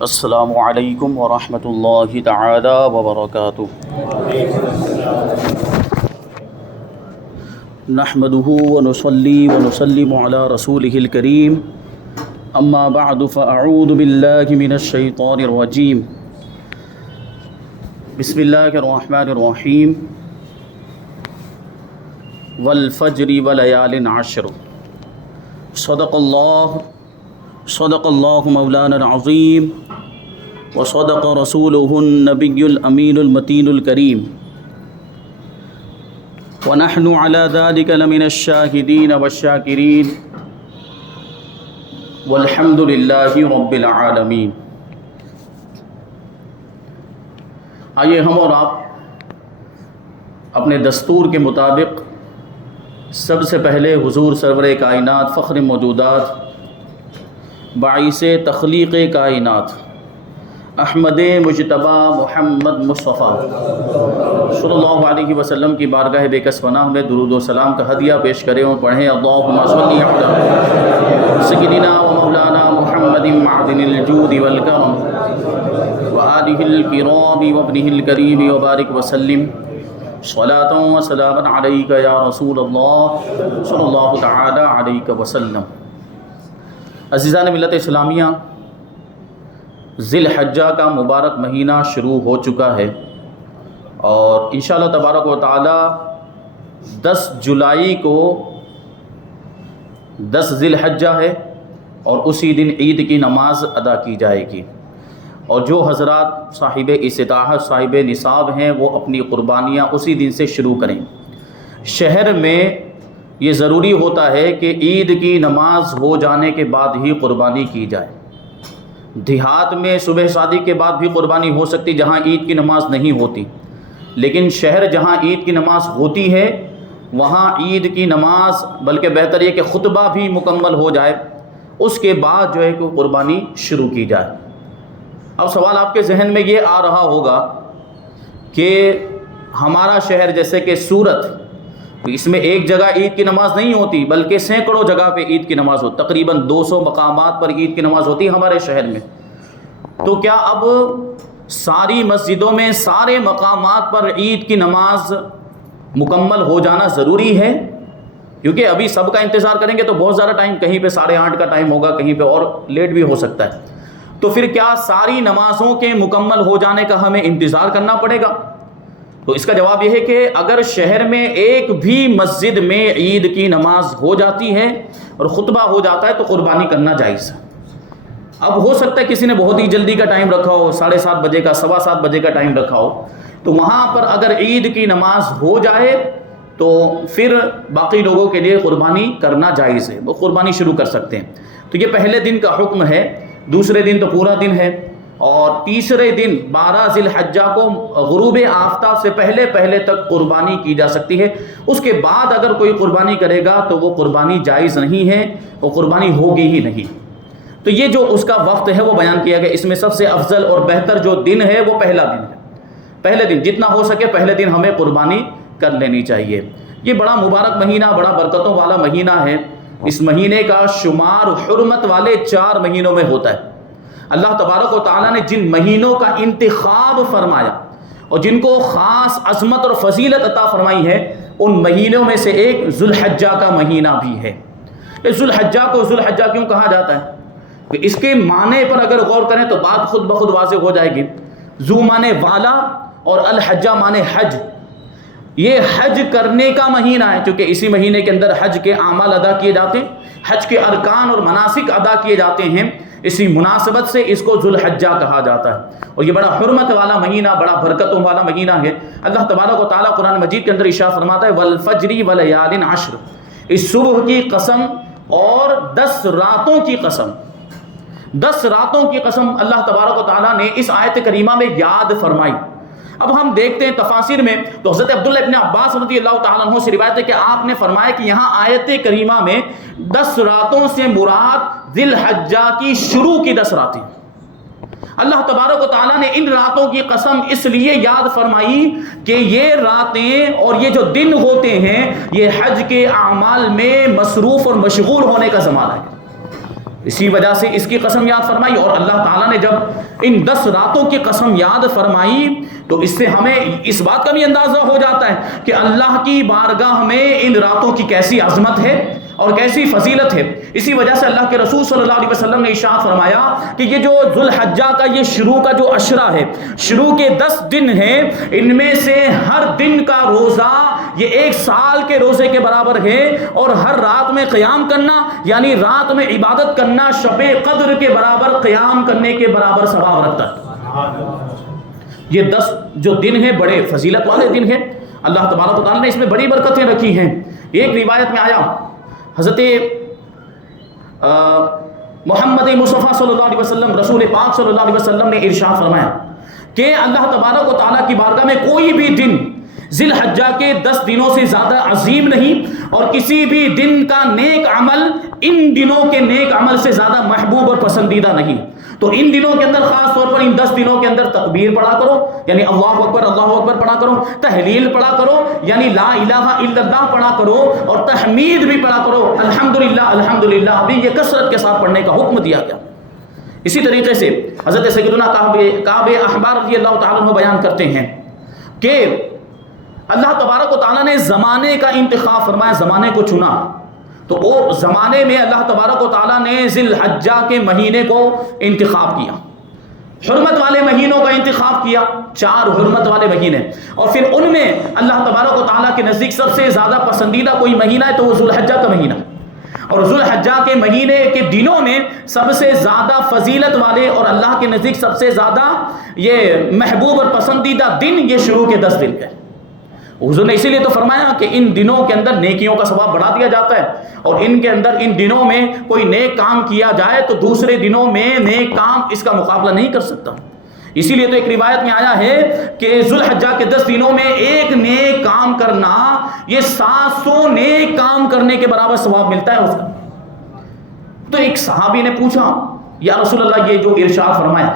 السلام علیکم ورحمۃ اللہ تعالی وبرکاتہ۔ نحمده ونصلي ونسلم على رسوله الكريم، اما بعد فاعوذ باللہ من الشیطان الرجیم، بسم اللہ الرحمن الرحیم، والفجر وليال عشر، صدق اللہ مولانا العظیم وصدق رسولہ النبی الامین المتین الکریم، ونحن على ذلك لمن الشاہدین والشاکرین، والحمد للہ رب العالمین۔ آئیے ہم اور آپ اپنے دستور کے مطابق سب سے پہلے حضور سرور کائنات فخر موجودات باعث تخلیق کائنات احمد مجتبی محمد مصطفیٰ صلی اللہ علیہ وسلم کی بارگاہ بے کس پناہ میں درود و سلام کا ہدیہ پیش کریں اور پڑھیں اللہم صلی علی سیدنا و مولانا محمد معدن الجود والکرم وآلہ الکرام وابنہ الکریم وبارک وسلم صلاۃ و سلام علیک یا رسول اللہ صلی اللہ تعالی علیہ وسلم۔ عزیزان ملت اسلامیہ، ذی الحجہ کا مبارک مہینہ شروع ہو چکا ہے اور انشاءاللہ تبارک و تعالی 10 جولائی کو 10 ذی الحجہ ہے اور اسی دن عید کی نماز ادا کی جائے گی، اور جو حضرات صاحب استطاعت صاحب نصاب ہیں وہ اپنی قربانیاں اسی دن سے شروع کریں۔ شہر میں یہ ضروری ہوتا ہے کہ عید کی نماز ہو جانے کے بعد ہی قربانی کی جائے۔ دیہات میں صبح صادق کے بعد بھی قربانی ہو سکتی جہاں عید کی نماز نہیں ہوتی، لیکن شہر جہاں عید کی نماز ہوتی ہے وہاں عید کی نماز بلکہ بہتر یہ کہ خطبہ بھی مکمل ہو جائے، اس کے بعد جو ہے کہ قربانی شروع کی جائے۔ اب سوال آپ کے ذہن میں یہ آ رہا ہوگا کہ ہمارا شہر جیسے کہ سورت، اس میں ایک جگہ عید کی نماز نہیں ہوتی بلکہ سینکڑوں جگہ پہ عید کی نماز ہوتی، تقریباً 200 مقامات پر عید کی نماز ہوتی ہے ہمارے شہر میں۔ تو کیا اب ساری مسجدوں میں سارے مقامات پر عید کی نماز مکمل ہو جانا ضروری ہے؟ کیونکہ ابھی سب کا انتظار کریں گے تو بہت زیادہ ٹائم، کہیں پہ 8:30 کا ٹائم ہوگا، کہیں پہ اور لیٹ بھی ہو سکتا ہے۔ تو پھر کیا ساری نمازوں کے مکمل ہو جانے کا ہمیں انتظار کرنا پڑے گا؟ تو اس کا جواب یہ ہے کہ اگر شہر میں ایک بھی مسجد میں عید کی نماز ہو جاتی ہے اور خطبہ ہو جاتا ہے تو قربانی کرنا جائز ہے۔ اب ہو سکتا ہے کسی نے بہت ہی جلدی کا ٹائم رکھا ہو، 7:30 بجے کا، 7:15 بجے کا ٹائم رکھا ہو، تو وہاں پر اگر عید کی نماز ہو جائے تو پھر باقی لوگوں کے لیے قربانی کرنا جائز ہے، وہ قربانی شروع کر سکتے ہیں۔ تو یہ پہلے دن کا حکم ہے، دوسرے دن تو پورا دن ہے، اور تیسرے دن 12 ذی الحجہ کو غروب آفتاب سے پہلے تک قربانی کی جا سکتی ہے۔ اس کے بعد اگر کوئی قربانی کرے گا تو وہ قربانی جائز نہیں ہے، وہ قربانی ہوگی ہی نہیں۔ تو یہ جو اس کا وقت ہے وہ بیان کیا گیا، اس میں سب سے افضل اور بہتر جو دن ہے وہ پہلا دن ہے۔ پہلے دن جتنا ہو سکے پہلے دن ہمیں قربانی کر لینی چاہیے۔ یہ بڑا مبارک مہینہ، بڑا برکتوں والا مہینہ ہے۔ اس مہینے کا شمار حرمت والے 4 مہینوں میں ہوتا ہے۔ اللہ تبارک و تعالیٰ نے جن مہینوں کا انتخاب فرمایا اور جن کو خاص عظمت اور فضیلت عطا فرمائی ہے، ان مہینوں میں سے ایک ذو الحجہ کا مہینہ بھی ہے۔ ذو الحجہ کو ذو الحجہ کیوں کہا جاتا ہے؟ کہ اس کے معنی پر اگر غور کریں تو بات خود بخود واضح ہو جائے گی۔ ذو معنی والا اور الحجہ معنی حج، یہ حج کرنے کا مہینہ ہے، کیونکہ اسی مہینے کے اندر حج کے اعمال ادا کیے جاتے ہیں، حج کے ارکان اور مناسک ادا کیے جاتے ہیں، اسی مناسبت سے اس کو ذو الحجہ کہا جاتا ہے۔ اور یہ بڑا حرمت والا مہینہ، بڑا برکتوں والا مہینہ ہے۔ اللہ تبارک و تعالیٰ قرآن مجید کے اندر ارشاد فرماتا ہے والفجر ولیال عشر، اس صبح کی قسم اور 10 راتوں کی قسم، 10 راتوں کی قسم اللہ تبارک و تعالیٰ نے اس آیت کریمہ میں یاد فرمائی۔ اب ہم دیکھتے ہیں تفاسیر میں تو حضرت عبداللہ ابن عباس رضی اللہ تعالیٰ عنہ سے روایت ہے کہ آپ نے فرمایا کہ یہاں آیت کریمہ میں 10 راتوں سے مراد ذی الحجہ کی شروع کی 10 راتیں۔ اللہ تبارک و تعالیٰ نے ان راتوں کی قسم اس لیے یاد فرمائی کہ یہ راتیں اور یہ جو دن ہوتے ہیں یہ حج کے اعمال میں مصروف اور مشغول ہونے کا زمانہ ہے۔ اسی وجہ سے اس کی قسم یاد فرمائی. اور اللہ تعالیٰ نے جب ان 10 راتوں کی قسم یاد فرمائی تو اس سے ہمیں اس بات کا بھی اندازہ ہو جاتا ہے کہ اللہ کی بارگاہ میں ان راتوں کی کیسی عظمت ہے اور کیسی فضیلت ہے. اسی وجہ سے اللہ کے رسول صلی اللہ علیہ وسلم نے ارشاد فرمایا کہ یہ جو ذو الحجہ کا یہ شروع کا جو عشرہ ہے، شروع کے 10 دن ہیں، ان میں سے ہر دن کا روزہ یہ 1 سال کے روزے کے برابر ہے، اور ہر رات میں قیام کرنا یعنی رات میں عبادت کرنا شب قدر کے برابر قیام کرنے کے برابر ثواب رکھتا ہے. یہ 10 جو دن ہیں بڑے فضیلت والے دن ہیں. اللہ تبارک و تعالیٰ نے اس میں بڑی برکتیں رکھی ہیں. ایک روایت میں آیا حضرت محمد مصطفیٰ صلی اللہ علیہ وسلم رسول پاک صلی اللہ علیہ وسلم نے ارشاد فرمایا کہ اللہ تبارک و تعالیٰ کی بارگاہ میں کوئی بھی دن ذی الحجہ کے 10 دنوں سے زیادہ عظیم نہیں، اور کسی بھی دن کا نیک عمل ان دنوں کے نیک عمل سے زیادہ محبوب اور پسندیدہ نہیں. تو ان دنوں کے اندر خاص طور پر ان 10 دنوں کے اندر تکبیر پڑھا کرو یعنی اللہ اکبر پڑھا کرو، تحلیل پڑھا کرو یعنی لا الہ الا اللہ پڑھا کرو، اور تحمید بھی پڑھا کرو الحمدللہ ابھی یہ کثرت کے ساتھ پڑھنے کا حکم دیا گیا. اسی طریقے سے حضرت سیدنا کعب احبار رضی اللہ تعالیٰ عنہ بیان کرتے ہیں کہ اللہ تبارک و تعالیٰ نے زمانے کا انتخاب فرمایا، زمانے کو چنا. تو وہ زمانے میں اللہ تبارک و تعالیٰ نے ذی الحجہ کے مہینے کو انتخاب کیا، حرمت والے مہینوں کا انتخاب کیا، 4 حرمت والے مہینے، اور پھر ان میں اللہ تبارک و تعالیٰ کے نزدیک سب سے زیادہ پسندیدہ کوئی مہینہ ہے تو وہ ذو الحجہ کا مہینہ. اور ذو الحجہ کے مہینے کے دنوں میں سب سے زیادہ فضیلت والے اور اللہ کے نزدیک سب سے زیادہ یہ محبوب اور پسندیدہ دن یہ شروع کے 10 دن ہے. حضور نے اسی لیے تو فرمایا کہ ان دنوں کے اندر نیکیوں کا ثواب بڑھا دیا جاتا ہے، اور ان کے اندر ان دنوں میں کوئی نیک کام کیا جائے تو دوسرے دنوں میں نیک کام اس کا مقابلہ نہیں کر سکتا. اسی لیے تو ایک روایت میں آیا ہے کہ ذو الحجہ کے 10 دنوں میں ایک نیک کام کرنا یہ 700 نیک کام کرنے کے برابر ثواب ملتا ہے اس کا. تو ایک صحابی نے پوچھا یا رسول اللہ یہ جو ارشاد فرمایا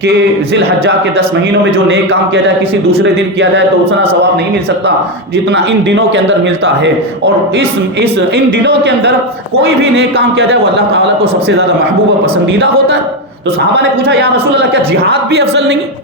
کہ ذی الحجہ کے 10 مہینوں میں جو نیک کام کیا جائے کسی دوسرے دن کیا جائے تو اتنا ثواب نہیں مل سکتا جتنا ان دنوں کے اندر ملتا ہے، اور ان دنوں کے اندر کوئی بھی نیک کام کیا جائے وہ اللہ تعالیٰ کو سب سے زیادہ محبوب اور پسندیدہ ہوتا ہے. تو صحابہ نے پوچھا یا رسول اللہ کیا جہاد بھی افضل نہیں؟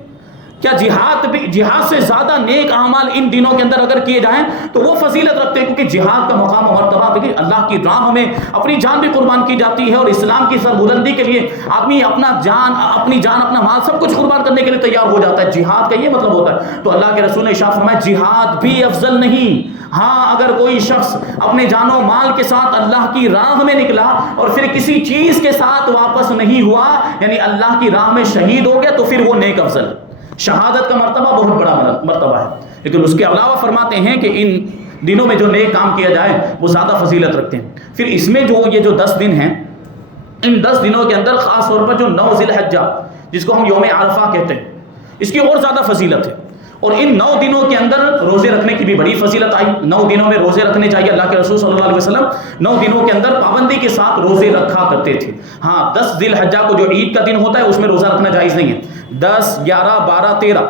کیا جہاد سے زیادہ نیک اعمال ان دنوں کے اندر اگر کیے جائیں تو وہ فضیلت رکھتے ہیں، کیونکہ جہاد کا مقام و مرتبہ دیکھیے اللہ کی راہ میں اپنی جان بھی قربان کی جاتی ہے، اور اسلام کی سربلندی کے لیے آدمی اپنی جان اپنا مال سب کچھ قربان کرنے کے لیے تیار ہو جاتا ہے. جہاد کا یہ مطلب ہوتا ہے. تو اللہ کے رسول نے ارشاد فرمایا جہاد بھی افضل نہیں. ہاں اگر کوئی شخص اپنے جان و مال کے ساتھ اللہ کی راہ میں نکلا اور پھر کسی چیز کے ساتھ واپس نہیں ہوا یعنی اللہ کی راہ میں شہید ہو گیا تو پھر وہ نیک افضل ہے. شہادت کا مرتبہ بہت بڑا مرتبہ ہے، لیکن اس کے علاوہ فرماتے ہیں کہ ان دنوں میں جو نیک کام کیا جائے وہ زیادہ فضیلت رکھتے ہیں. پھر اس میں یہ جو 10 دن ہیں ان 10 دنوں کے اندر خاص طور پر جو 9 ذی الحجہ جس کو ہم یوم عرفہ کہتے ہیں اس کی اور زیادہ فضیلت ہے. اور ان 9 دنوں کے اندر روزے رکھنے کی بھی بڑی فضیلت آئی. 9 دنوں میں روزے رکھنے چاہیے. اللہ کے رسول صلی اللہ علیہ وسلم 9 دنوں کے اندر پابندی کے ساتھ روزے رکھا کرتے تھے. ہاں 10 ذی الحجہ کو جو عید کا دن ہوتا ہے اس میں روزہ رکھنا جائز نہیں ہے. 10 11 12 13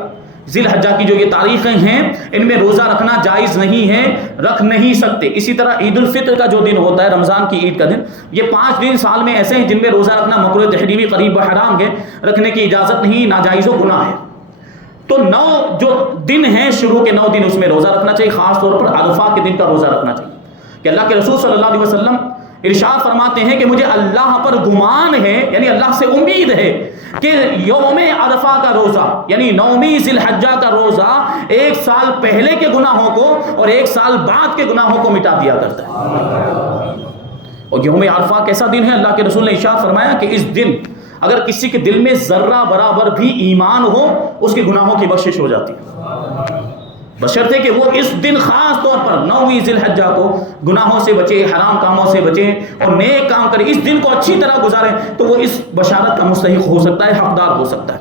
ذی الحجہ کی جو یہ تاریخیں ہیں ان میں روزہ رکھنا جائز نہیں ہے، رکھ نہیں سکتے. اسی طرح عید الفطر کا جو دن ہوتا ہے رمضان کی عید کا دن، یہ 5 دن سال میں ایسے ہیں جن میں روزہ رکھنا مکروہ تحریمی قریب و حرام ہے، رکھنے کی اجازت نہیں، ناجائز و گناہ ہے. تو 9 جو دن ہیں شروع کے 9 دن اس میں روزہ رکھنا چاہیے. خاص طور پر عرفہ کے دن کا روزہ رکھنا چاہیے کہ اللہ کے رسول صلی اللہ علیہ وسلم ارشاد فرماتے ہیں کہ مجھے اللہ پر گمان ہے یعنی اللہ سے امید ہے کہ یوم عرفہ کا روزہ یعنی 9ویں ذی الحجہ کا روزہ 1 سال پہلے کے گناہوں کو اور 1 سال بعد کے گناہوں کو مٹا دیا کرتا ہے. اور یوم عرفہ کیسا دن ہے؟ اللہ کے رسول نے ارشاد فرمایا کہ اس دن اگر کسی کے دل میں ذرہ برابر بھی ایمان ہو اس کے گناہوں کی بخشش ہو جاتی ہے، بشرطے کہ وہ اس دن خاص طور پر 9ویں ذی الحجہ کو گناہوں سے بچے، حرام کاموں سے بچے اور نیک کام کرے، اس دن کو اچھی طرح گزارے تو وہ اس بشارت کا مستحق ہو سکتا ہے، حقدار ہو سکتا ہے.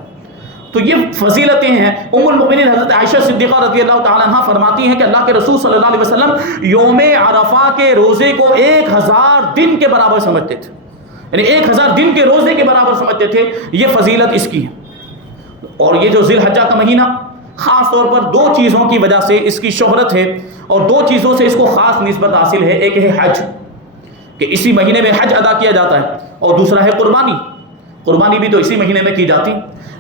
تو یہ فضیلتیں ہیں. ام المؤمنین حضرت عائشہ صدیقہ رضی اللہ تعالی عنہ فرماتی ہیں کہ اللہ کے رسول صلی اللہ علیہ وسلم یوم عرفہ کے روزے کو 1000 دن کے برابر سمجھتے تھے، یعنی 1000 دن کے روزے کے برابر سمجھتے تھے. یہ فضیلت اس کی ہے. اور یہ جو ذی الحجہ کا مہینہ خاص طور پر 2 چیزوں کی وجہ سے اس کی شہرت ہے اور 2 چیزوں سے اس کو خاص نسبت حاصل ہے. ایک ہے حج کہ اسی مہینے میں حج ادا کیا جاتا ہے، اور دوسرا ہے قربانی. قربانی بھی تو اسی مہینے میں کی جاتی.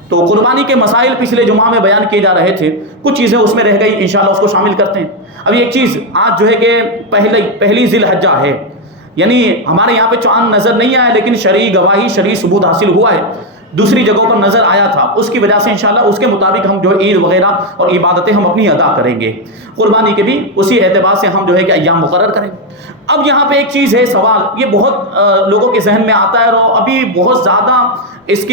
تو قربانی کے مسائل پچھلے جمعہ میں بیان کیے جا رہے تھے, کچھ چیزیں اس میں رہ گئی, انشاءاللہ اس کو شامل کرتے ہیں. اب ایک چیز, آج جو ہے کہ پہلی ذی الحجہ ہے, یعنی ہمارے یہاں پہ چاند نظر نہیں آیا لیکن شرعی گواہی شرعی ثبوت حاصل ہوا ہے, دوسری جگہوں پر نظر آیا تھا, اس کی وجہ سے انشاءاللہ اس کے مطابق ہم جو عید وغیرہ اور عبادتیں ہم اپنی ادا کریں گے. قربانی کے بھی اسی اعتبار سے ہم جو ہے کہ ایام مقرر کریں. اب یہاں پہ ایک چیز ہے, سوال یہ بہت لوگوں کے ذہن میں آتا ہے اور ابھی بہت زیادہ اس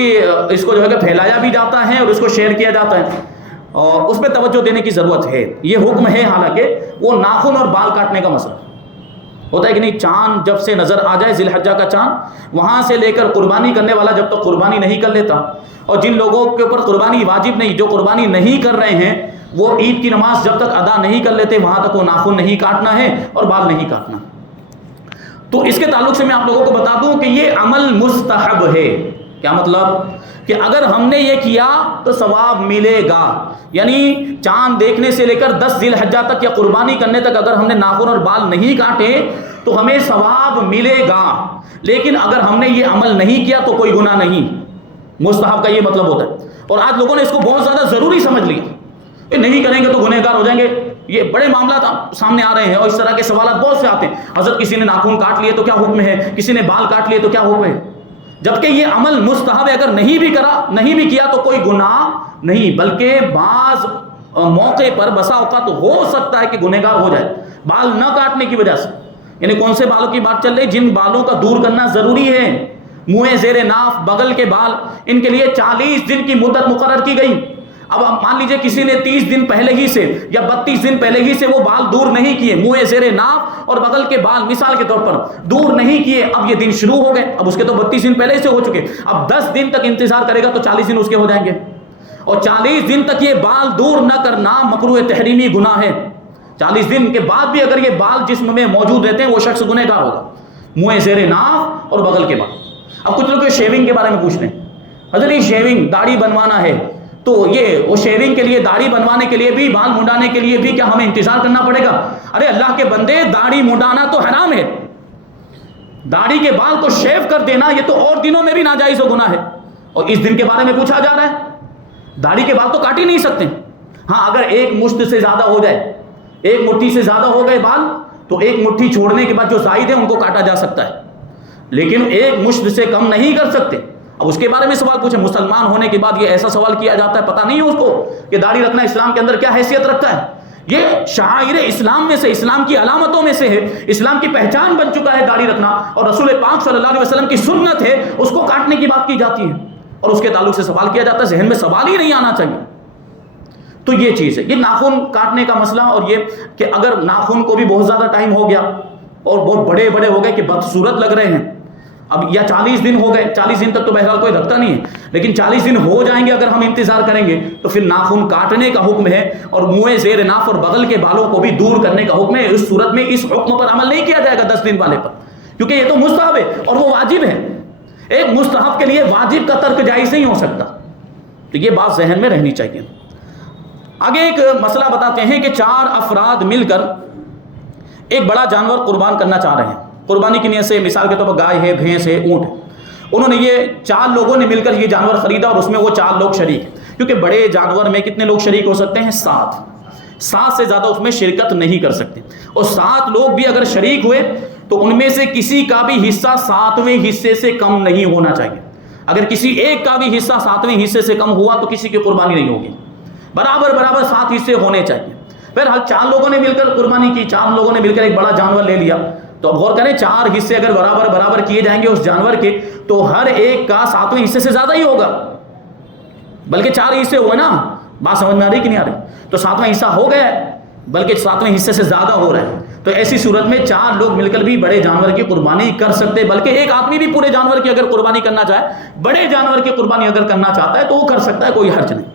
کو جو ہے کہ پھیلایا بھی جاتا ہے اور اس کو شیئر کیا جاتا ہے, اور اس پہ توجہ دینے کی ضرورت ہے. یہ حکم ہے, حالانکہ وہ ناخن اور بال کاٹنے کا مسئلہ ہوتا ہے کہ نہیں, چاند جب سے نظر آ جائے ذی الحجہ کا چاند, وہاں سے لے کر قربانی کرنے والا جب تک قربانی نہیں کر لیتا, اور جن لوگوں کے اوپر قربانی واجب نہیں, جو قربانی نہیں کر رہے ہیں, وہ عید کی نماز جب تک ادا نہیں کر لیتے وہاں تک وہ ناخن نہیں کاٹنا ہے اور بال نہیں کاٹنا. تو اس کے تعلق سے میں آپ لوگوں کو بتا دوں کہ یہ عمل مستحب ہے. کیا مطلب؟ کہ اگر ہم نے یہ کیا تو ثواب ملے گا. یعنی چاند دیکھنے سے لے کر 10 ذی الحجہ تک یا قربانی کرنے تک اگر ہم نے ناخن اور بال نہیں کاٹے تو ہمیں ثواب ملے گا. لیکن اگر ہم نے یہ عمل نہیں کیا تو کوئی گناہ نہیں. مستحب کا یہ مطلب ہوتا ہے. اور آج لوگوں نے اس کو بہت زیادہ ضروری سمجھ لیا, نہیں کریں گے تو گنہگار ہو جائیں گے. یہ بڑے معاملات سامنے آ رہے ہیں اور اس طرح کے سوالات بہت سے آتے ہیں. حضرت کسی نے ناخن کاٹ لیے تو کیا حکم ہے, کسی نے بال کاٹ لیے تو کیا حکم ہے, جبکہ یہ عمل مستحب ہے. اگر نہیں بھی کیا تو کوئی گناہ نہیں, بلکہ بعض موقع پر بسا اوقات ہو سکتا ہے کہ گنہگار ہو جائے بال نہ کاٹنے کی وجہ سے. یعنی کون سے بالوں کی بات چل رہی؟ جن بالوں کا دور کرنا ضروری ہے, منہ زیر ناف, بغل کے بال, ان کے لیے 40 دن کی مدت مقرر کی گئی. اب مان لیجئے کسی نے 30 دن پہلے ہی سے یا 32 دن پہلے ہی سے وہ بال دور نہیں کیے, منہ زیر ناف اور بغل کے بال مثال کے طور پر دور نہیں کیے, اب یہ دن شروع ہو گئے, اب اس کے تو 32 دن پہلے سے ہو چکے, اب 10 دن تک انتظار کرے گا تو 40 دن اس کے ہو جائیں گے, اور 40 دن تک یہ بال دور نہ کرنا مکروہ تحریمی گناہ ہے. 40 دن کے بعد بھی اگر یہ بال جسم میں موجود رہتے ہیں وہ شخص گنہگار ہوگا, منہ زیر ناف اور بغل کے بال. اب کچھ لوگ شیونگ کے بارے میں پوچھ رہے ہیں, حضرت یہ شیونگ داڑھی بنوانا ہے تو یہ وہ شیونگ کے لیے, داڑھی بنوانے کے لیے بھی, بال منڈانے کے لیے بھی کیا ہمیں انتظار کرنا پڑے گا؟ ارے اللہ کے بندے, داڑھی منڈانا تو حرام ہے, داڑھی کے بال کو شیو کر دینا یہ تو اور دنوں میں بھی ناجائز و گناہ ہے, اور اس دن کے بارے میں پوچھا جا رہا ہے. داڑھی کے بال تو کاٹ ہی نہیں سکتے. ہاں اگر ایک مشت سے زیادہ ہو جائے, ایک مٹھی سے زیادہ ہو گئے بال, تو ایک مٹھی چھوڑنے کے بعد جو زائد ہے ان کو کاٹا جا سکتا ہے, لیکن ایک مشت سے کم نہیں کر سکتے. اب اس کے بارے میں سوال پوچھے, مسلمان ہونے کے بعد یہ ایسا سوال کیا جاتا ہے, پتہ نہیں ہے اس کو کہ داڑھی رکھنا اسلام کے اندر کیا حیثیت رکھتا ہے. یہ شعائر اسلام میں سے, اسلام کی علامتوں میں سے ہے, اسلام کی پہچان بن چکا ہے داڑھی رکھنا, اور رسول پاک صلی اللہ علیہ وسلم کی سنت ہے, اس کو کاٹنے کی بات کی جاتی ہے اور اس کے تعلق سے سوال کیا جاتا ہے. ذہن میں سوال ہی نہیں آنا چاہیے. تو یہ چیز ہے, یہ ناخن کاٹنے کا مسئلہ, اور یہ کہ اگر ناخن کو بھی بہت زیادہ ٹائم ہو گیا اور بہت بڑے بڑے ہو گئے کہ بدصورت لگ رہے ہیں, اب یا 40 دن ہو گئے, 40 دن تک تو بہرحال کوئی رکھتا نہیں ہے, لیکن 40 دن ہو جائیں گے اگر ہم انتظار کریں گے تو پھر ناخن کاٹنے کا حکم ہے, اور منہ زیر ناف اور بغل کے بالوں کو بھی دور کرنے کا حکم ہے. اس صورت میں اس حکم پر عمل نہیں کیا جائے گا 10 دن والے پر, کیونکہ یہ تو مستحب ہے اور وہ واجب ہے. ایک مستحب کے لیے واجب کا ترک جائز نہیں ہو سکتا. تو یہ بات ذہن میں رہنی چاہیے. آگے ایک مسئلہ بتاتے ہیں کہ 4 افراد مل کر ایک بڑا جانور قربان کرنا چاہ رہے ہیں. قربانی کی نیت سے, مثال کے طور پر گائے ہے, بھینس ہے, اونٹ ہے. انہوں نے یہ 4 لوگوں نے مل کر یہ جانور خریدا اور اس میں وہ 4 لوگ شریک ہیں, کیونکہ بڑے جانور میں کتنے لوگ شریک ہو سکتے ہیں؟ 7 سے زیادہ اس میں شرکت نہیں کر سکتے. اور 7 لوگ بھی اگر شریک ہوئے تو ان میں سے کسی کا بھی حصہ 7ویں حصے سے کم نہیں ہونا چاہیے. اگر کسی ایک کا بھی حصہ 7ویں حصے سے کم ہوا تو کسی کی قربانی نہیں ہوگی. برابر 7 حصے ہونے چاہیے. پھر 4 لوگوں نے مل کر قربانی کی, 4 لوگوں نے مل کر ایک بڑا جانور لے لیا. تو اب غور کریں, 4 حصے اگر برابر کیے جائیں گے اس جانور کے تو ہر ایک کا 7ویں حصے سے زیادہ ہی ہوگا, بلکہ 4 حصے ہوئے نا. بات سمجھ میں آ رہی کہ نہیں آ رہی؟ تو 7واں حصہ ہو گیا ہے, بلکہ 7ویں حصے سے زیادہ ہو رہا ہے. تو ایسی صورت میں 4 لوگ مل کر بھی بڑے جانور کی قربانی کر سکتے, بلکہ ایک آدمی بھی پورے جانور کی اگر قربانی کرنا چاہے, بڑے جانور کی قربانی اگر کرنا چاہتا ہے تو وہ کر سکتا ہے, کوئی حرج نہیں.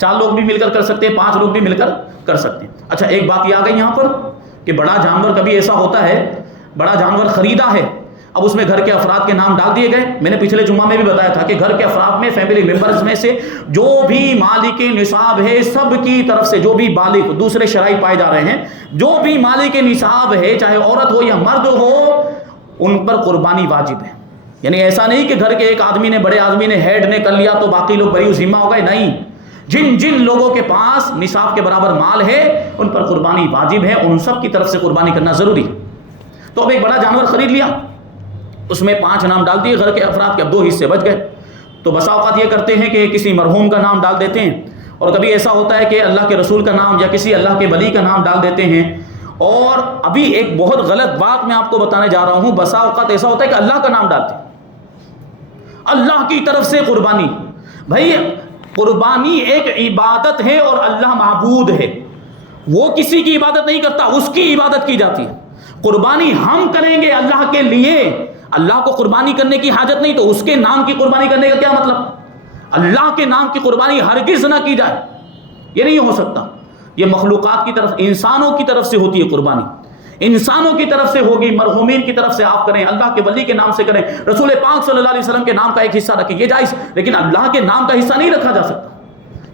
4 لوگ بھی مل کر کر سکتے ہیں, 5 لوگ بھی مل کر کر سکتے ہیں. اچھا, ایک بات یہ آ گئی یہاں پر کہ بڑا جانور کبھی ایسا ہوتا ہے, بڑا جانور خریدا ہے, اب اس میں گھر کے افراد کے نام ڈال دیے گئے. میں نے پچھلے جمعہ میں بھی بتایا تھا کہ گھر کے افراد میں, فیملی ممبرز میں سے جو بھی مالک نصاب ہے, سب کی طرف سے جو بھی بالغ, دوسرے شرائط پائے جا رہے ہیں, جو بھی مالک نصاب ہے, چاہے عورت ہو یا مرد ہو, ان پر قربانی واجب ہے. یعنی ایسا نہیں کہ گھر کے ایک آدمی نے، بڑے آدمی نے، ہیڈ نے کر لیا تو باقی لوگ بری ذمہ ہو گئے، نہیں، جن جن لوگوں کے پاس نصاب کے برابر مال ہے ان پر قربانی واجب ہے، ان سب کی طرف سے قربانی کرنا ضروری۔ تو اب ایک بڑا جانور خرید لیا، اس میں 5 نام ڈال دیے گھر کے افراد کے، اب 2 حصے بچ گئے۔ تو بسا اوقات یہ کرتے ہیں کہ کسی مرحوم کا نام ڈال دیتے ہیں، اور کبھی ایسا ہوتا ہے کہ اللہ کے رسول کا نام یا کسی اللہ کے ولی کا نام ڈال دیتے ہیں۔ اور ابھی ایک بہت غلط بات میں آپ کو بتانے جا رہا ہوں، بسا اوقات ایسا ہوتا ہے کہ اللہ کا نام ڈالتے ہیں، اللہ کی طرف سے قربانی۔ بھائی قربانی ایک عبادت ہے اور اللہ معبود ہے، وہ کسی کی عبادت نہیں کرتا، اس کی عبادت کی جاتی ہے۔ قربانی ہم کریں گے اللہ کے لیے، اللہ کو قربانی کرنے کی حاجت نہیں، تو اس کے نام کی قربانی کرنے کا کیا مطلب؟ اللہ کے نام کی قربانی ہرگز نہ کی جائے، یہ نہیں ہو سکتا۔ یہ مخلوقات کی طرف، انسانوں کی طرف سے ہوتی ہے قربانی، انسانوں کی طرف سے ہوگی، مرحومین کی طرف سے آپ کریں، اللہ کے ولی کے نام سے کریں، رسول پاک صلی اللہ علیہ وسلم کے نام کا ایک حصہ رکھیں، یہ جائز، لیکن اللہ کے نام کا حصہ نہیں رکھا جا سکتا،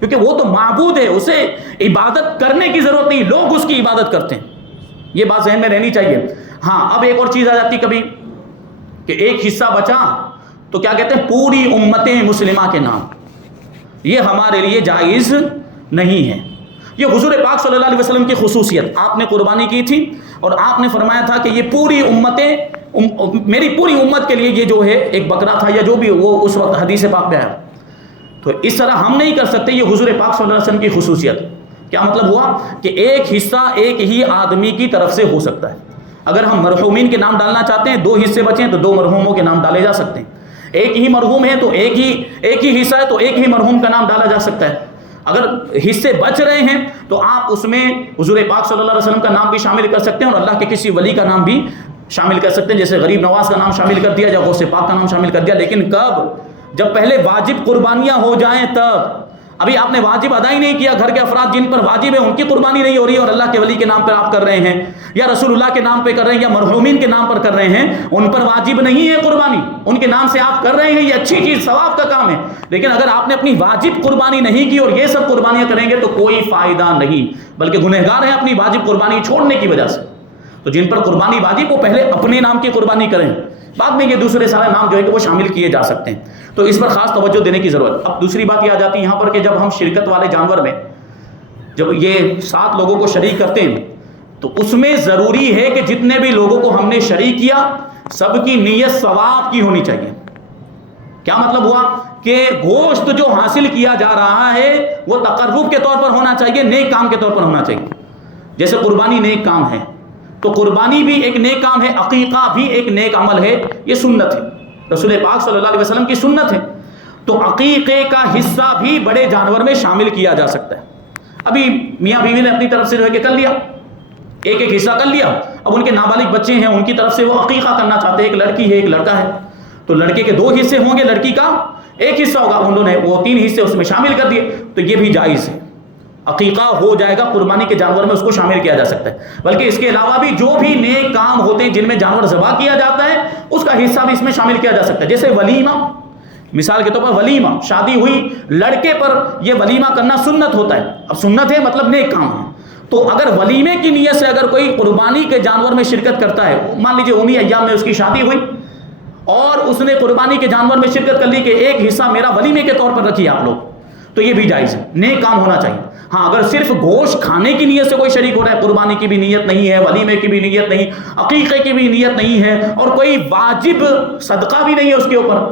کیونکہ وہ تو معبود ہے، اسے عبادت کرنے کی ضرورت نہیں، لوگ اس کی عبادت کرتے ہیں، یہ بات ذہن میں رہنی چاہیے۔ ہاں اب ایک اور چیز آ جاتی کبھی کہ ایک حصہ بچا تو کیا کہتے ہیں، پوری امت مسلمہ کے نام، یہ ہمارے لیے جائز نہیں ہے۔ یہ حضور پاک صلی اللہ علیہ وسلم کی خصوصیت، آپ نے قربانی کی تھی اور آپ نے فرمایا تھا کہ یہ پوری میری پوری امت کے لیے یہ جو ہے ایک بکرا تھا یا جو بھی وہ اس وقت حدیث پاک میں آیا، تو اس طرح ہم نہیں کر سکتے، یہ حضور پاک صلی اللہ علیہ وسلم کی خصوصیت۔ کیا مطلب ہوا کہ ایک حصہ ایک ہی آدمی کی طرف سے ہو سکتا ہے، اگر ہم مرحومین کے نام ڈالنا چاہتے ہیں، 2 حصے بچے ہیں تو 2 مرحوموں کے نام ڈالے جا سکتے ہیں، ایک ہی مرحوم ہے تو ایک ہی حصہ ہے تو ایک ہی مرحوم کا نام ڈالا جا سکتا ہے۔ اگر حصے بچ رہے ہیں تو آپ اس میں حضور پاک صلی اللہ علیہ وسلم کا نام بھی شامل کر سکتے ہیں اور اللہ کے کسی ولی کا نام بھی شامل کر سکتے ہیں، جیسے غریب نواز کا نام شامل کر دیا یا غوث پاک کا نام شامل کر دیا، لیکن کب؟ جب پہلے واجب قربانیاں ہو جائیں تب۔ ابھی آپ نے واجب ادا ہی نہیں کیا، گھر کے افراد جن پر واجب ہے ان کی قربانی نہیں ہو رہی اور اللہ کے ولی کے نام پر آپ کر رہے ہیں یا رسول اللہ کے نام پہ کر رہے ہیں یا مرحومین کے نام پر کر رہے ہیں، ان پر واجب نہیں ہے قربانی، ان کے نام سے آپ کر رہے ہیں، یہ اچھی چیز، ثواب کا کام ہے، لیکن اگر آپ نے اپنی واجب قربانی نہیں کی اور یہ سب قربانیاں کریں گے تو کوئی فائدہ نہیں، بلکہ گنہگار ہیں اپنی واجب قربانی چھوڑنے کی وجہ سے۔ تو جن پر قربانی واجب وہ پہلے اپنے نام کی قربانی کریں، بعد میں یہ دوسرے سارے نام جو ہے کہ وہ شامل کیے جا سکتے ہیں، تو اس پر خاص توجہ دینے کی ضرورت۔ اب دوسری بات یہ آ جاتی ہے یہاں پر کہ جب ہم شرکت والے جانور میں جب یہ 7 لوگوں کو شریک کرتے ہیں تو اس میں ضروری ہے کہ جتنے بھی لوگوں کو ہم نے شریک کیا سب کی نیت ثواب کی ہونی چاہیے۔ کیا مطلب ہوا کہ گوشت جو حاصل کیا جا رہا ہے وہ تقرب کے طور پر ہونا چاہیے، نیک کام کے طور پر ہونا چاہیے، جیسے قربانی نیک کام ہے تو قربانی بھی ایک نیک کام ہے، عقیقہ بھی ایک نیک عمل ہے، یہ سنت ہے، رسول پاک صلی اللہ علیہ وسلم کی سنت ہے، تو عقیقے کا حصہ بھی بڑے جانور میں شامل کیا جا سکتا ہے۔ ابھی میاں بیوی نے اپنی طرف سے جو ہے کہ کر لیا، ایک حصہ کر لیا، اب ان کے نابالغ بچے ہیں، ان کی طرف سے وہ عقیقہ کرنا چاہتے ہیں، ایک لڑکی ہے ایک لڑکا ہے، تو لڑکے کے 2 حصے ہوں گے، لڑکی کا 1 حصہ ہوگا، انہوں نے وہ 3 حصے اس میں شامل کر دیے، تو یہ بھی جائز ہے، عقیقہ ہو جائے گا، قربانی کے جانور میں اس کو شامل کیا جا سکتا ہے۔ بلکہ اس کے علاوہ بھی جو بھی نیک کام ہوتے ہیں جن میں جانور ذبح کیا جاتا ہے اس کا حصہ بھی اس میں شامل کیا جا سکتا ہے، جیسے ولیمہ، مثال کے طور پر ولیمہ، شادی ہوئی، لڑکے پر یہ ولیمہ کرنا سنت ہوتا ہے، اب سنت ہے مطلب نیک کام ہے، تو اگر ولیمے کی نیت سے اگر کوئی قربانی کے جانور میں شرکت کرتا ہے، مان لیجیے انہی ایام میں اس کی شادی ہوئی اور اس نے قربانی کے جانور میں شرکت کر لی کہ ایک حصہ میرا ولیمے کے طور پر رکھیے آپ لوگ، تو یہ بھی جائز ہے، نیک کام ہونا چاہیے۔ ہاں اگر صرف گوشت کھانے کی نیت سے کوئی شریک ہو رہا ہے، قربانی کی بھی نیت نہیں ہے، ولیمے کی بھی نیت نہیں، عقیقے کی بھی نیت نہیں ہے، اور کوئی واجب صدقہ بھی نہیں ہے اس کے اوپر،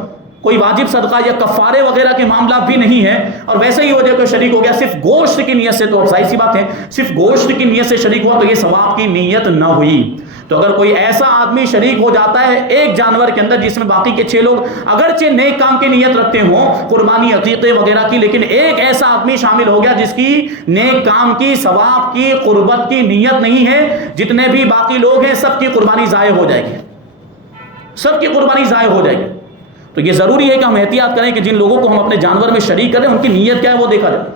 کوئی واجب صدقہ یا کفارے وغیرہ کے معاملات بھی نہیں ہیں، اور ویسے ہی وجہ کو شریک ہو گیا صرف گوشت کی نیت سے، تو ظاہر سی بات ہے صرف گوشت کی نیت سے شریک ہوا تو یہ ثواب کی نیت نہ ہوئی۔ تو اگر کوئی ایسا آدمی شریک ہو جاتا ہے ایک جانور کے اندر جس میں باقی کے 6 لوگ اگرچہ نیک کام کی نیت رکھتے ہوں، قربانی عقیقے وغیرہ کی، لیکن ایک ایسا آدمی شامل ہو گیا جس کی نیک کام کی، ثواب کی، قربت کی نیت نہیں ہے، جتنے بھی باقی لوگ ہیں سب کی قربانی ضائع ہو جائے گی، سب کی قربانی ضائع ہو جائے گی۔ تو یہ ضروری ہے کہ ہم احتیاط کریں کہ جن لوگوں کو ہم اپنے جانور میں شریک کریں ان کی نیت کیا ہے وہ دیکھا جائے۔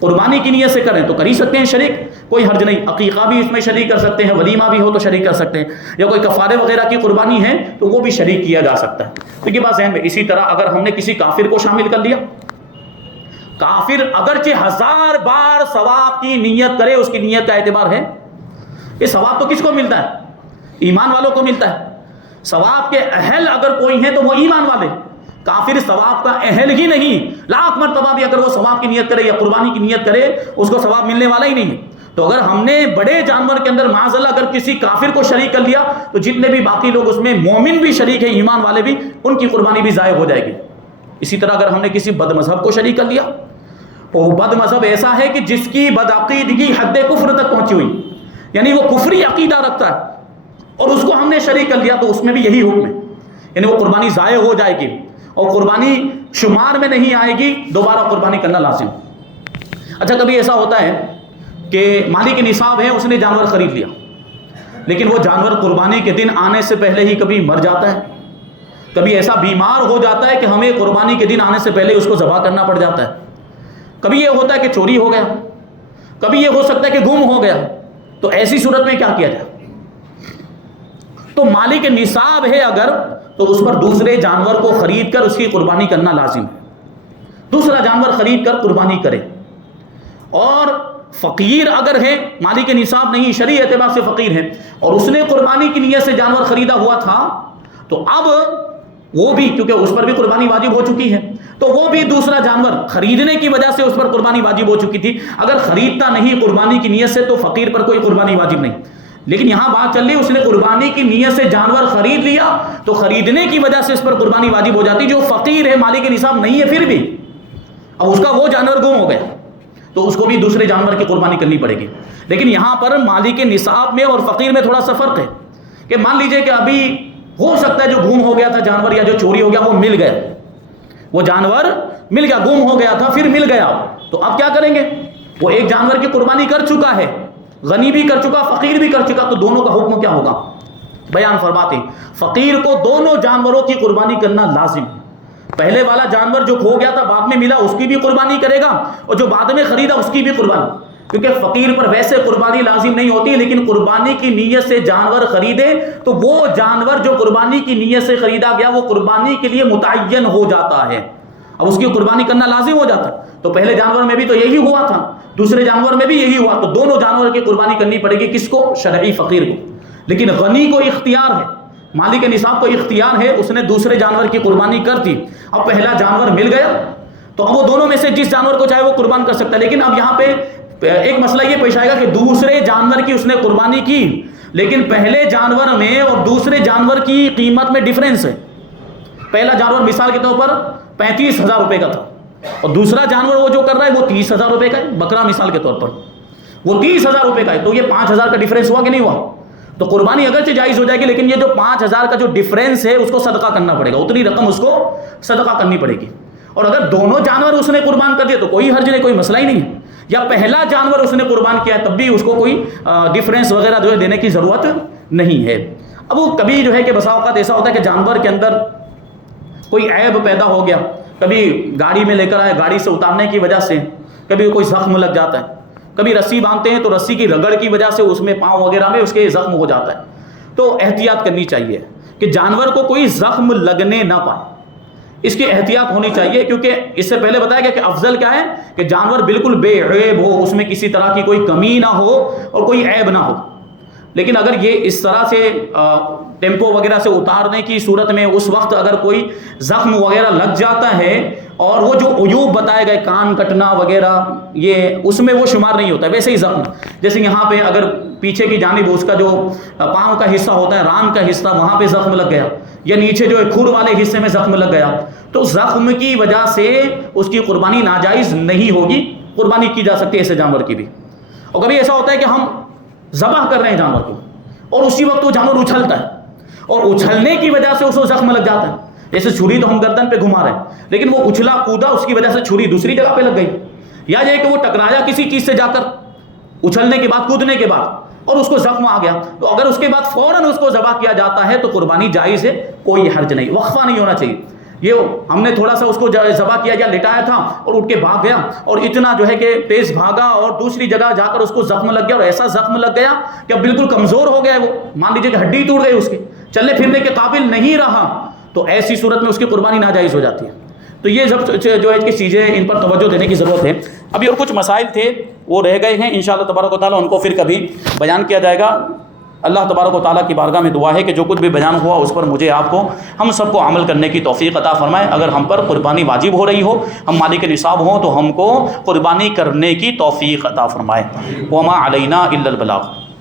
قربانی کی نیت سے کریں تو کر ہی سکتے ہیں شریک، کوئی حرج نہیں، عقیقہ بھی اس میں شریک کر سکتے ہیں، ولیمہ بھی ہو تو شریک کر سکتے ہیں، یا کوئی کفارے وغیرہ کی قربانی ہے تو وہ بھی شریک کیا جا سکتا ہے۔ تو یہ بات ذہن میں۔ اسی طرح اگر ہم نے کسی کافر کو شامل کر لیا، کافر اگرچہ 1000 بار ثواب کی نیت کرے اس کی نیت کا اعتبار ہے، یہ ثواب تو کس کو ملتا ہے؟ ایمان والوں کو ملتا ہے، ثواب کے اہل اگر کوئی ہیں تو وہ ایمان والے. کافر ثواب کا اہل ہی نہیں، لاکھ مرتبہ بھی اگر وہ ثواب کی نیت کرے یا قربانی کی نیت کرے اس کو ثواب ملنے والا ہی نہیں ہے. تو اگر ہم نے بڑے جانور کے اندر معاذ اللہ اگر کسی کافر کو شریک کر لیا تو جتنے بھی باقی لوگ اس میں مومن بھی شریک ہیں، ایمان والے بھی، ان کی قربانی بھی ضائع ہو جائے گی. اسی طرح اگر ہم نے کسی بد مذہب کو شریک کر لیا، وہ بد مذہب ایسا ہے کہ جس کی بدعقیدگی حد کفر تک پہنچی ہوئی، یعنی وہ کفری عقیدہ رکھتا ہے اور اس کو ہم نے شریک کر لیا، تو اس میں بھی یہی حکم ہے، یعنی وہ قربانی ضائع ہو جائے گی اور قربانی شمار میں نہیں آئے گی، دوبارہ قربانی کرنا لازم. اچھا کبھی ایسا ہوتا ہے کہ مالک نصاب ہے، اس نے جانور خرید لیا، لیکن وہ جانور قربانی کے دن آنے سے پہلے ہی کبھی مر جاتا ہے، کبھی ایسا بیمار ہو جاتا ہے کہ ہمیں قربانی کے دن آنے سے پہلے اس کو ذبح کرنا پڑ جاتا ہے. کبھی یہ ہوتا ہے کہ چوری ہو گیا، کبھی یہ ہو سکتا ہے کہ گم ہو گیا. تو ایسی صورت میں کیا کیا جائے؟ تو مالک نصاب ہے اگر، تو اس پر دوسرے جانور کو خرید کر اس کی قربانی کرنا لازم ہے. دوسرا جانور خرید کر قربانی کرے. اور فقیر اگر ہے، مالک نصاب نہیں، شرعی اعتبار سے فقیر ہے، اور اس نے قربانی کی نیت سے جانور خریدا ہوا تھا، تو اب وہ بھی، کیونکہ اس پر بھی قربانی واجب ہو چکی ہے، تو وہ بھی دوسرا جانور خریدنے کی وجہ سے اس پر قربانی واجب ہو چکی تھی. اگر خریدتا نہیں قربانی کی نیت سے تو فقیر پر کوئی قربانی واجب نہیں. لیکن یہاں بات چل رہی ہے اس نے قربانی کی نیت سے جانور خرید لیا تو خریدنے کی وجہ سے اس پر قربانی واجب ہو جاتی. جو فقیر ہے، مالک نصاب نہیں ہے، پھر بھی اب اس کا وہ جانور گم ہو گیا تو اس کو بھی دوسرے جانور کی قربانی کرنی پڑے گی. لیکن یہاں پر مالک نصاب میں اور فقیر میں تھوڑا سا فرق ہے کہ مان لیجئے کہ ابھی ہو سکتا ہے جو گم ہو گیا تھا جانور یا جو چوری ہو گیا وہ مل گیا، وہ جانور مل گیا، گم ہو گیا تھا پھر مل گیا، تو اب کیا کریں گے؟ وہ ایک جانور کی قربانی کر چکا ہے، غنی بھی کر چکا، فقیر بھی کر چکا، تو دونوں کا حکم کیا ہوگا؟ بیان فرماتے ہیں فقیر کو دونوں جانوروں کی قربانی کرنا لازم ہے. پہلے والا جانور جو کھو گیا تھا بعد میں ملا اس کی بھی قربانی کرے گا، اور جو بعد میں خریدا اس کی بھی قربانی، کیونکہ فقیر پر ویسے قربانی لازم نہیں ہوتی، لیکن قربانی کی نیت سے جانور خریدے تو وہ جانور جو قربانی کی نیت سے خریدا گیا وہ قربانی کے لیے متعین ہو جاتا ہے، اب اس کی قربانی کرنا لازم ہو جاتا ہے. تو پہلے جانور میں بھی تو یہی ہوا تھا، دوسرے جانور میں بھی یہی ہوا، تو دونوں جانور کی قربانی کرنی پڑے گی. کس کو؟ شرعی فقیر کو. لیکن غنی کو اختیار ہے، مالک نصاب کو اختیار ہے، اس نے دوسرے جانور کی قربانی کر دی، اب پہلا جانور مل گیا تو اب وہ دونوں میں سے جس جانور کو چاہے وہ قربان کر سکتا ہے. لیکن اب یہاں پہ ایک مسئلہ یہ پیش آئے گا کہ دوسرے جانور کی اس نے قربانی کی، لیکن پہلے جانور میں اور دوسرے جانور کی قیمت میں ڈیفرنس ہے. پہلا جانور مثال کے طور پر 35,000 روپے کا تھا اور دوسرا جانور وہ جو کر رہا ہے وہ 30,000 روپے کا ہے. بکرا مثال کے طور پر وہ 30,000 روپے کا ہے، تو یہ 5,000 کا ڈیفرنس ہوا کہ نہیں ہوا؟ تو قربانی اگرچہ جائز ہو جائے گی، لیکن یہ جو 5,000 کا جو ڈیفرنس ہے اس کو صدقہ کرنا پڑے گا، اتنی رقم اس کو صدقہ کرنی پڑے گی. اور اگر دونوں جانور اس نے قربان کر دیے تو کوئی حرج نہیں، کوئی مسئلہ ہی نہیں ہے. یا پہلا جانور اس نے قربان کیا تب بھی اس کو کوئی ڈیفرنس وغیرہ جو ہے دینے کی ضرورت نہیں ہے. اب وہ کبھی جو ہے کہ بسا اوقات ایسا ہوتا ہے کہ جانور کے اندر کوئی عیب پیدا ہو گیا، کبھی گاڑی میں لے کر آئے، گاڑی سے اتارنے کی وجہ سے کبھی کوئی زخم لگ جاتا ہے، کبھی رسی باندھتے ہیں تو رسی کی رگڑ کی وجہ سے اس میں پاؤں وغیرہ میں اس کے زخم ہو جاتا ہے. تو احتیاط کرنی چاہیے کہ جانور کو کوئی زخم لگنے نہ پائے، اس کی احتیاط ہونی چاہیے، کیونکہ اس سے پہلے بتایا گیا کہ افضل کیا ہے کہ جانور بالکل بے عیب ہو، اس میں کسی طرح کی کوئی کمی نہ ہو اور کوئی عیب نہ ہو. لیکن اگر یہ اس طرح سے ٹیمپو وغیرہ سے اتارنے کی صورت میں اس وقت اگر کوئی زخم وغیرہ لگ جاتا ہے اور وہ جو عیوب بتائے گئے کان کٹنا وغیرہ یہ اس میں وہ شمار نہیں ہوتا ہے، ویسے ہی زخم جیسے یہاں پہ اگر پیچھے کی جانب اس کا جو پاؤں کا حصہ ہوتا ہے، ران کا حصہ، وہاں پہ زخم لگ گیا، یا نیچے جو کھر والے حصے میں زخم لگ گیا، تو زخم کی وجہ سے اس کی قربانی ناجائز نہیں ہوگی، قربانی کی جا سکتی ہے ایسے جانور کی بھی. اور کبھی ایسا ہوتا ہے کہ ہم ذبح کر رہے ہیں جانور کو اور اسی وقت وہ جانور اچھلتا ہے اور اچھلنے کی وجہ سے اس کو زخم لگ جاتا ہے. جیسے چھری تو ہم گردن پہ گھما رہے ہیں لیکن وہ اچھلا کودا، اس کی وجہ سے چھری دوسری جگہ پہ لگ گئی، یا یہ کہ وہ ٹکرایا کسی چیز سے جا کر اچھلنے کے بعد، کودنے کے بعد، اور اس کو زخم آ گیا، تو اگر اس کے بعد فوراً اس کو ذبح کیا جاتا ہے تو قربانی جائز ہے، کوئی حرج نہیں، وقفہ نہیں ہونا چاہیے. یہ ہم نے تھوڑا سا اس کو ذبح کیا یا لٹایا تھا اور اٹھ کے بھاگ گیا اور اتنا جو ہے کہ تیز بھاگا اور دوسری جگہ جا کر اس کو زخم لگ گیا اور ایسا زخم لگ گیا کہ اب بالکل کمزور ہو گیا ہے، وہ مان لیجیے کہ ہڈی ٹوٹ گئی، اس کے چلنے پھرنے کے قابل نہیں رہا، تو ایسی صورت میں اس کی قربانی ناجائز ہو جاتی ہے. تو یہ سب جو ہے کہ چیزیں ان پر توجہ دینے کی ضرورت ہے. ابھی اور کچھ مسائل تھے وہ رہ گئے ہیں، انشاءاللہ تبارک و تعالیٰ ان کو پھر کبھی بیان کیا جائے گا. اللہ تبارک و تعالیٰ کی بارگاہ میں دعا ہے کہ جو کچھ بھی بیان ہوا اس پر مجھے آپ کو ہم سب کو عمل کرنے کی توفیق عطا فرمائے۔ اگر ہم پر قربانی واجب ہو رہی ہو، ہم مالک نصاب ہوں، تو ہم کو قربانی کرنے کی توفیق عطا فرمائے۔ وما علینا الا البلاغ۔